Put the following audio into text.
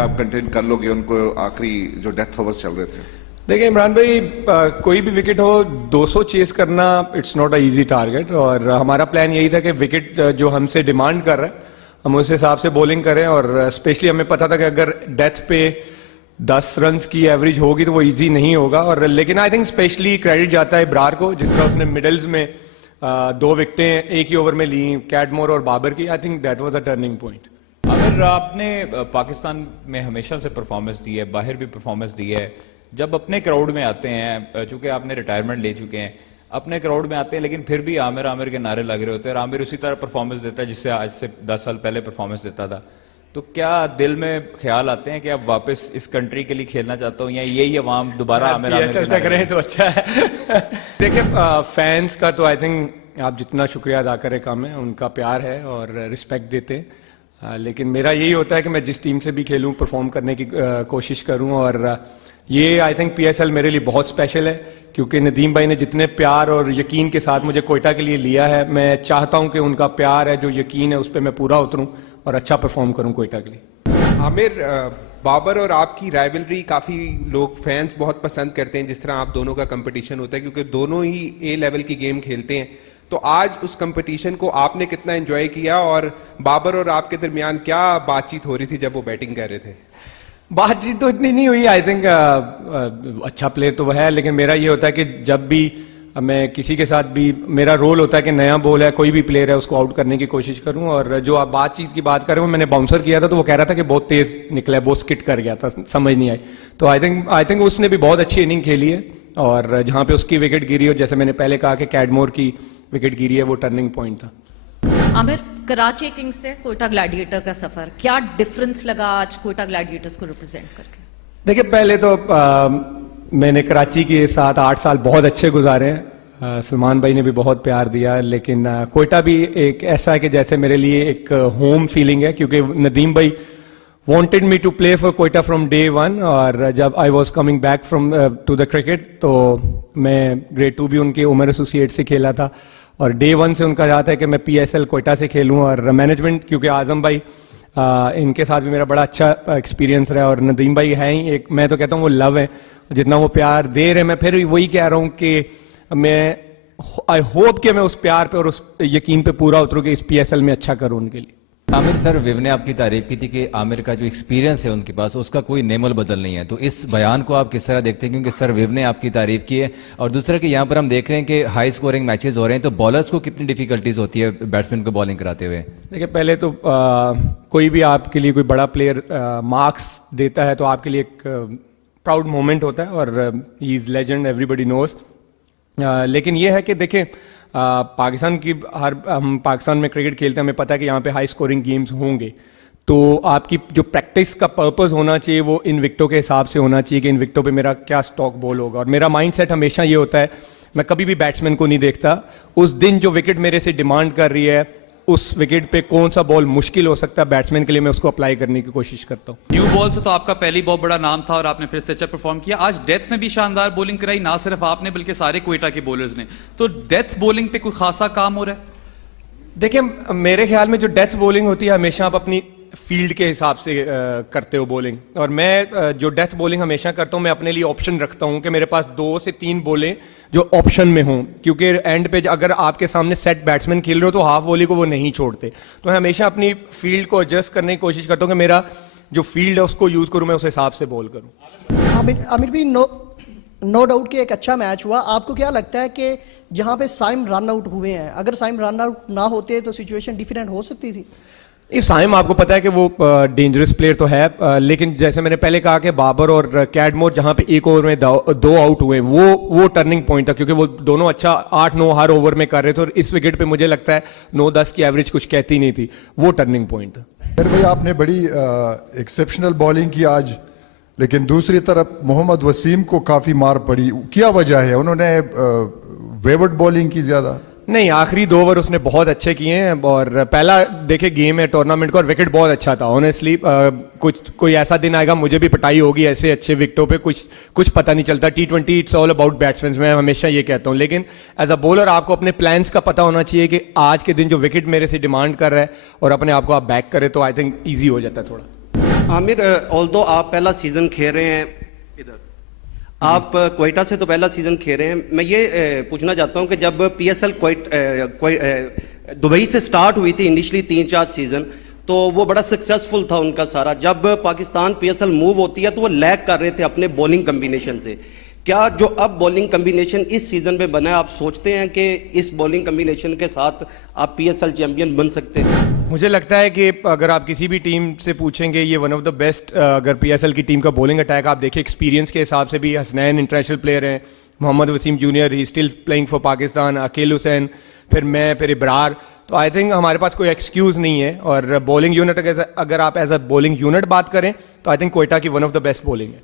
آپ کنٹین کر لو گے ان کو آخری جو ڈیتھ اوورز چل رہے تھے؟ دیکھیں عمران بھائی، کوئی بھی وکٹ ہو 200 چیز کرنا it's not a easy target, اور ہمارا پلان یہی تھا کہ وکٹ جو ہم سے ڈیمانڈ کر رہا ہے ہم اس حساب سے بولنگ کریں، اور اسپیشلی ہمیں پتا تھا کہ اگر ڈیتھ پہ 10 رنز کی ایوریج ہوگی تو وہ ایزی نہیں ہوگا، اور لیکن آئی تھنک اسپیشلی کریڈٹ جاتا ہے ابرار کو، جس طرح اس نے مڈلز میں 2 وکٹیں ایک ہی اوور میں لیں کیڈمور اور بابر کی. I think that was a turning point. اگر آپ نے پاکستان میں ہمیشہ سے پرفارمنس دی ہے، باہر بھی پرفارمنس دی ہے، جب اپنے کراؤڈ میں آتے ہیں، چونکہ آپ نے ریٹائرمنٹ لے چکے ہیں، اپنے کراؤڈ میں آتے ہیں لیکن پھر بھی عامر کے نعرے لگ رہے ہوتے ہیں، اور عامر اسی طرح پرفارمنس دیتا ہے جس سے آج سے 10 سال پہلے پرفارمنس دیتا تھا، تو کیا دل میں خیال آتے ہیں کہ اب واپس اس کنٹری کے لیے کھیلنا چاہتا ہوں، یا یہی عوام دوبارہ عامر تک رہے تو اچھا ہے؟ دیکھیں فینس کا تو آئی تھنک آپ جتنا شکریہ ادا کریں کم ہے، ان کا پیار ہے اور رسپیکٹ دیتے ہیں، لیکن میرا یہی ہوتا ہے کہ میں جس ٹیم سے بھی کھیلوں پرفارم کرنے کی کوشش کروں، اور یہ I think P S L میرے لیے بہت اسپیشل ہے، کیونکہ ندیم بھائی نے جتنے پیار اور یقین کے ساتھ مجھے کوئٹہ کے لیے لیا ہے، میں چاہتا ہوں کہ ان کا پیار ہے، جو یقین ہے، اس پہ میں پورا اتروں اور اچھا پرفارم کروں کوئٹہ کے لیے. عامر، بابر اور آپ کی رائیولری کافی لوگ فینس بہت پسند کرتے ہیں، جس طرح آپ دونوں کا کمپٹیشن ہوتا ہے، کیونکہ دونوں ہی اے لیول کی گیم کھیلتے ہیں. تو آج اس کمپٹیشن کو آپ نے کتنا انجوائے کیا، اور بابر اور آپ کے درمیان کیا بات چیت ہو رہی تھی جب وہ بیٹنگ کر رہے تھے؟ بات چیت تو اتنی نہیں ہوئی، آئی تھنک اچھا پلیئر تو وہ ہے، لیکن میرا یہ ہوتا ہے کہ جب بھی میں کسی کے ساتھ بھی میرا رول ہوتا ہے کہ نیا بول ہے، کوئی بھی پلیئر ہے، اس کو آؤٹ کرنے کی کوشش کروں. اور جو آپ بات چیت کی بات کر رہے ہو، میں نے باؤنسر کیا تھا تو وہ کہہ رہا تھا کہ بہت تیز نکلا ہے، بہت سکٹ کر گیا تھا، سمجھ نہیں آئی. تو آئی تھنک اس نے بھی بہت اچھی اننگ کھیلی ہے، اور جہاں پہ اس کی وکٹ گری ہو، جیسے میں نے پہلے کہا کہ کیڈمور کی وکٹ گری ہے، وہ ٹرننگ پوائنٹ تھا. عامر، کراچی کنگز سے کوئٹہ گلیڈیٹر کا سفر، کیا ڈفرنس لگا آج کوئٹہ گلیڈیٹرز کو ریپرزینٹ کر کے؟ دیکھیں پہلے تو میں نے کراچی کے ساتھ 8 سال بہت اچھے گزارے ہیں، سلمان بھائی نے بھی بہت پیار دیا، لیکن کوئٹہ بھی ایک ایسا ہے کہ جیسے میرے لیے ایک ہوم فیلنگ ہے، کیونکہ ندیم بھائی wanted me to play for Quetta from day one، اور جب I was coming back from to the cricket تو میں گریڈ 2 بھی ان کے عمر ایسوسیٹ سے کھیلا تھا، اور ڈے 1 سے ان کا چاہتا ہے کہ میں پی ایس ایل کوئٹہ سے کھیلوں. اور مینجمنٹ، کیونکہ اعظم بھائی ان کے ساتھ بھی میرا بڑا اچھا ایکسپیرینس رہا، اور ندیم بھائی ہیں ہی ایک، میں تو کہتا ہوں وہ لو ہے، جتنا وہ پیار دے رہے، میں پھر وہی کہہ رہا ہوں کہ میں آئی ہوپ کہ میں اس پیار پہ اور اس یقین پہ پورا اتروں کہ اس پی ایس ایل میں اچھا کروں ان کے لیے. عامر سر، ویو نے آپ کی تعریف کی تھی کہ عامر کا جو ایکسپیرینس ہے ان کے پاس، اس کا کوئی نعم البدل نہیں ہے، تو اس بیان کو آپ کس طرح دیکھتے ہیں؟ کیونکہ سر ویو نے آپ کی تعریف کی ہے، اور دوسرا کہ یہاں پر ہم دیکھ رہے ہیں کہ ہائی سکورنگ میچز ہو رہے ہیں، تو بالرز کو کتنی ڈیفیکلٹیز ہوتی ہے بیٹسمین کو بالنگ کراتے ہوئے؟ دیکھیں پہلے تو کوئی بھی آپ کے لیے کوئی بڑا پلیئر مارکس دیتا ہے تو آپ کے لیے ایک پراؤڈ مومنٹ ہوتا ہے، اور ہی از لیجنڈ، ایوری بڈی نوز. لیکن یہ ہے کہ دیکھیں پاکستان کی ہم پاکستان میں کرکٹ کھیلتے ہیں، ہمیں پتہ ہے کہ یہاں پہ ہائی اسکورنگ گیمز ہوں گے، تو آپ کی جو پریکٹس کا پرپز ہونا چاہیے وہ ان وکٹوں کے حساب سے ہونا چاہیے کہ ان وکٹوں پہ میرا کیا اسٹاک بول ہوگا. اور میرا مائنڈ سیٹ ہمیشہ یہ ہوتا ہے، میں کبھی بھی بیٹسمین کو نہیں دیکھتا، اس دن جو وکٹ میرے سے ڈیمانڈ کر رہی ہے اس وکٹ پہ کون سا بال مشکل ہو سکتا ہے بیٹسمین کے لیے، میں اس کو اپلائی کرنے کی کوشش کرتا ہوں. نیو بال سے تو آپ کا پہلی بہت بڑا نام تھا، اور آپ نے پھر سے اچھا پرفارم کیا. آج ڈیتھ میں بھی شاندار بولنگ کرائی، نہ صرف آپ نے بلکہ سارے کوئٹہ کے بولرز نے. تو ڈیتھ بولنگ پہ کوئی خاصا کام ہو رہا ہے؟ دیکھیں میرے خیال میں جو ڈیتھ بولنگ ہوتی ہے ہمیشہ آپ اپنی فیلڈ کے حساب سے کرتے ہو بولنگ، اور میں جو ڈیتھ بولنگ ہمیشہ کرتا ہوں، میں اپنے لیے آپشن رکھتا ہوں کہ میرے پاس 2 سے 3 بولیں جو آپشن میں ہوں، کیونکہ اینڈ پہ اگر آپ کے سامنے سیٹ بیٹسمین کھیل رہے ہو تو ہاف والی کو وہ نہیں چھوڑتے، تو میں ہمیشہ اپنی فیلڈ کو ایڈجسٹ کرنے کی کوشش کرتا ہوں کہ میرا جو فیلڈ ہے اس کو یوز کروں، میں اس حساب سے بول کروں. عامر بھی نو ڈاؤٹ کہ ایک اچھا میچ ہوا. آپ کو کیا لگتا ہے کہ جہاں پہ سائم رن آؤٹ ہوئے ہیں، اگر سائم رن آؤٹ نہ ہوتے تو سچویشن ڈیفرنٹ ہو سکتی تھی؟ سائم آپ کو پتا ہے کہ وہ ڈینجرس پلیئر تو ہے، لیکن جیسے میں نے پہلے کہا کہ بابر اور کیڈمور جہاں پہ ایک اوور میں 2 آؤٹ ہوئے وہ ٹرننگ پوائنٹ تھا، کیونکہ وہ دونوں اچھا 8-9 ہر اوور میں کر رہے تھے، اور اس وکٹ پہ مجھے لگتا ہے 9-10 کی ایوریج کچھ کہتی نہیں تھی، وہ ٹرننگ پوائنٹ تھا. پھر بھائی آپ نے بڑی ایکسیپشنل بالنگ کی آج، لیکن دوسری طرف محمد وسیم کو کافی مار پڑی، کیا وجہ ہے؟ انہوں نے ویورڈ بالنگ کی زیادہ؟ نہیں، آخری 2 اوور اس نے بہت اچھے کیے ہیں، اور پہلا دیکھے گیم ہے ٹورنامنٹ کا، اور وکٹ بہت اچھا تھا. آنیسٹلی کوئی ایسا دن آئے گا مجھے بھی پٹائی ہوگی ایسے اچھے وکٹوں پہ، کچھ پتہ نہیں چلتا. T20 it's all about batsman, میں ہمیشہ یہ کہتا ہوں، لیکن ایز اے بولر آپ کو اپنے پلانس کا پتہ ہونا چاہیے کہ آج کے دن جو وکٹ میرے سے ڈیمانڈ کر رہا ہے اور اپنے آپ کو آپ بیک کرے تو آئی تھنک ایزی ہو جاتا ہے تھوڑا. عامر آلدو آپ پہلا سیزن کھیل رہے ہیں ادھر، آپ کوئٹہ سے تو پہلا سیزن کھیل رہے ہیں. میں یہ پوچھنا چاہتا ہوں کہ جب پی ایس ایل دبئی سے سٹارٹ ہوئی تھی انیشلی 3-4 سیزن، تو وہ بڑا سکسیسفل تھا ان کا سارا. جب Pakistan P S L move ہوتی ہے تو وہ لیگ کر رہے تھے اپنے بولنگ کمبینیشن سے. کیا جو اب بولنگ کمبینیشن اس سیزن میں بنا ہے، آپ سوچتے ہیں کہ اس بولنگ کمبینیشن کے ساتھ آپ پی ایس ایل چیمپئن بن سکتے ہیں؟ مجھے لگتا ہے کہ اگر آپ کسی بھی ٹیم سے پوچھیں گے، یہ ون آف دا بیسٹ، اگر پی ایس ایل کی ٹیم کا بولنگ اٹیک آپ دیکھیں ایکسپیرینس کے حساب سے بھی، حسنین انٹرنیشنل پلیئر ہیں، محمد وسیم جونیئر ہی still playing for Pakistan, Aqeel Hussain, پھر میں، پھر ابرار. تو آئی تھنک ہمارے پاس کوئی ایکسکیوز نہیں ہے. اور بولنگ یونٹ اگر آپ ایز اے بولنگ یونٹ بات کریں تو آئی تھنک کوئٹہ کی one of the best bowling ہے.